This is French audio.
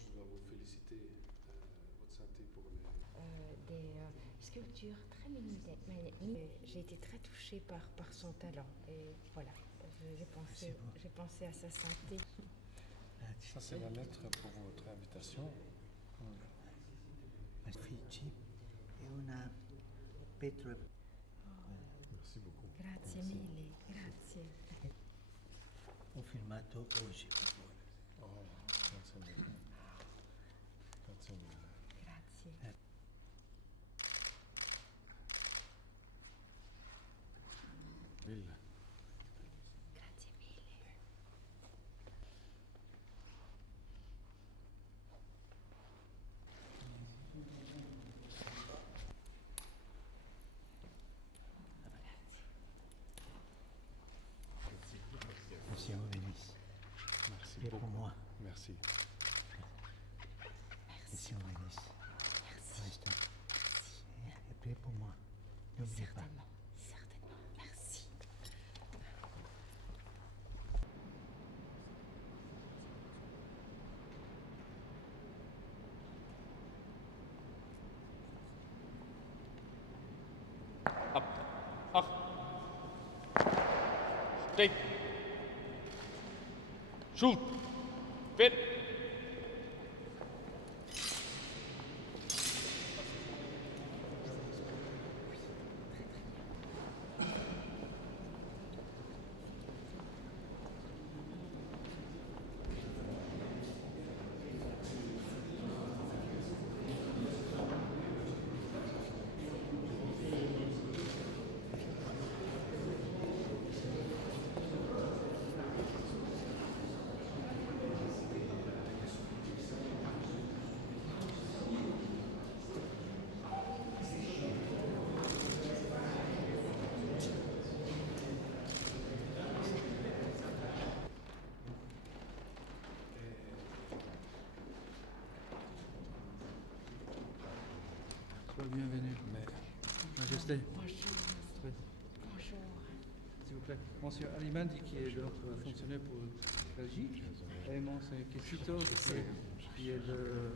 je dois vous féliciter votre santé pour les... Des sculptures très minimes. J'ai été très touchée par son talent. Et voilà, j'ai pensé à sa santé. Ça, c'est la lettre pour votre invitation. Figi e una Petra. Merci beaucoup. Grazie mille, grazie. Ho firmato oggi per voi. Oh, grazie mille. Grazie mille. Grazie. Mille. Grazie mille. Monsieur Vénis. Merci Et beaucoup. pour moi. Merci. Monsieur Vénis. Merci. Reste. Et puis pour moi. N'oubliez pas. Certainement, certainement. Merci. Up. Ach. Stay. Shoot. Fit. Sois bienvenue. Mais Majesté. Bonjour. Oui. Bonjour. S'il vous plaît. Monsieur Alimandi, qui est notre fonctionnaire pour Belgique, et mon c'est Quesito, qui est le